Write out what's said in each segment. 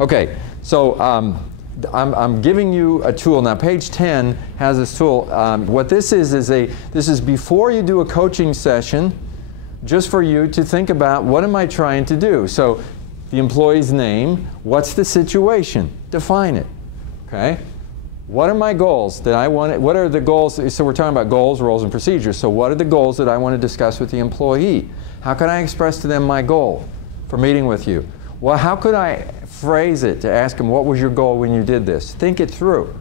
Okay, so I'm giving you a tool. Now page 10 has this tool. What this is this is before you do a coaching session, just for you to think about, what am I trying to do? So the employee's name, what's the situation? Define it, okay? What are my goals that I want? What are the goals? So we're talking about goals, roles, and procedures. So what are the goals that I want to discuss with the employee? How can I express to them my goal for meeting with you? Well, how could I phrase it to ask them, what was your goal when you did this? Think it through.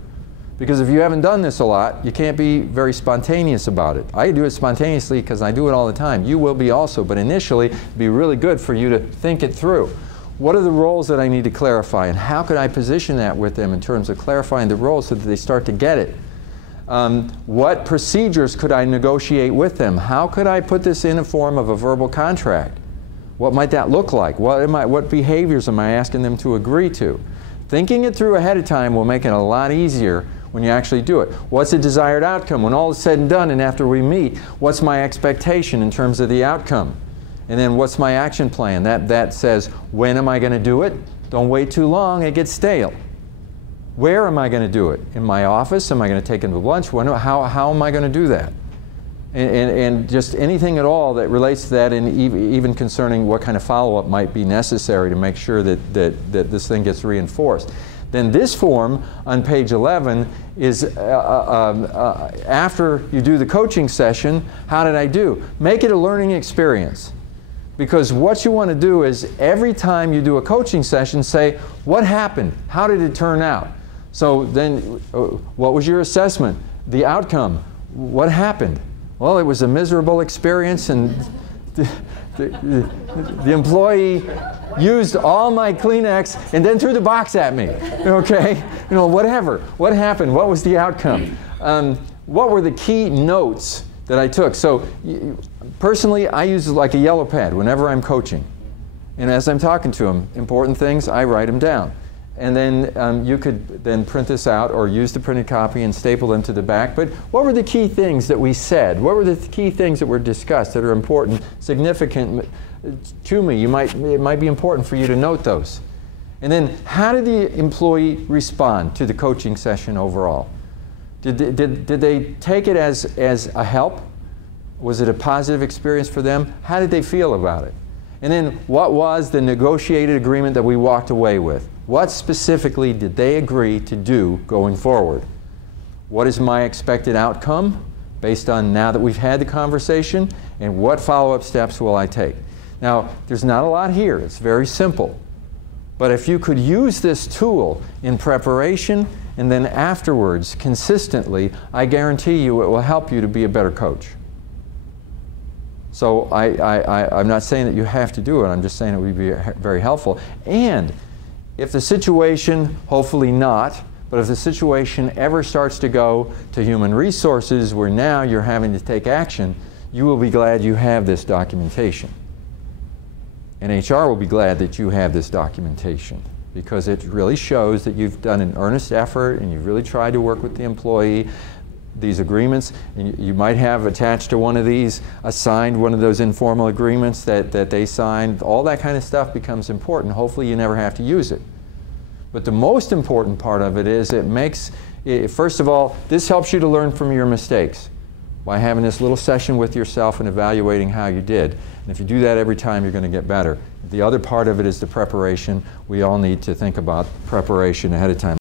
Because if you haven't done this a lot, you can't be very spontaneous about it. I do it spontaneously because I do it all the time. You will be also, but initially it'd be really good for you to think it through. What are the roles that I need to clarify, and how could I position that with them in terms of clarifying the roles so that they start to get it? What procedures could I negotiate with them? How could I put this in a form of a verbal contract? What might that look like? What behaviors am I asking them to agree to? Thinking it through ahead of time will make it a lot easier when you actually do it. What's the desired outcome? When all is said and done and after we meet, what's my expectation in terms of the outcome? And then what's my action plan? That says, when am I going to do it? Don't wait too long, it gets stale. Where am I going to do it? In my office? Am I going to take them to lunch? How am I going to do that? And just anything at all that relates to that, and even concerning what kind of follow-up might be necessary to make sure that this thing gets reinforced. Then this form on page 11 is after you do the coaching session, how did I do? Make it a learning experience. Because what you want to do is every time you do a coaching session, say, what happened? How did it turn out? So then, what was your assessment? The outcome? What happened? Well, it was a miserable experience, and the employee used all my Kleenex and then threw the box at me. Okay? You know, whatever. What happened? What was the outcome? What were the key notes that I took? So personally, I use like a yellow pad whenever I'm coaching. And as I'm talking to them, important things, I write them down. And then you could then print this out or use the printed copy and staple them to the back. But what were the key things that we said? What were the key things that were discussed that are important, significant to me? It might be important for you to note those. And then how did the employee respond to the coaching session overall? Did they take it as a help? Was it a positive experience for them? How did they feel about it? And then what was the negotiated agreement that we walked away with? What specifically did they agree to do going forward? What is my expected outcome based on now that we've had the conversation, and what follow-up steps will I take? Now, there's not a lot here. It's very simple. But if you could use this tool in preparation and then afterwards consistently, I guarantee you it will help you to be a better coach. So I'm not saying that you have to do it. I'm just saying it would be very helpful. And if the situation, hopefully not, but if the situation ever starts to go to human resources where now you're having to take action, you will be glad you have this documentation. And HR will be glad that you have this documentation, because it really shows that you've done an earnest effort and you've really tried to work with the employee. These agreements, and you might have attached to one of these, signed one of those informal agreements that they signed. All that kind of stuff becomes important. Hopefully you never have to use it. But the most important part of it is first of all, this helps you to learn from your mistakes by having this little session with yourself and evaluating how you did. And if you do that every time, you're going to get better. The other part of it is the preparation. We all need to think about preparation ahead of time.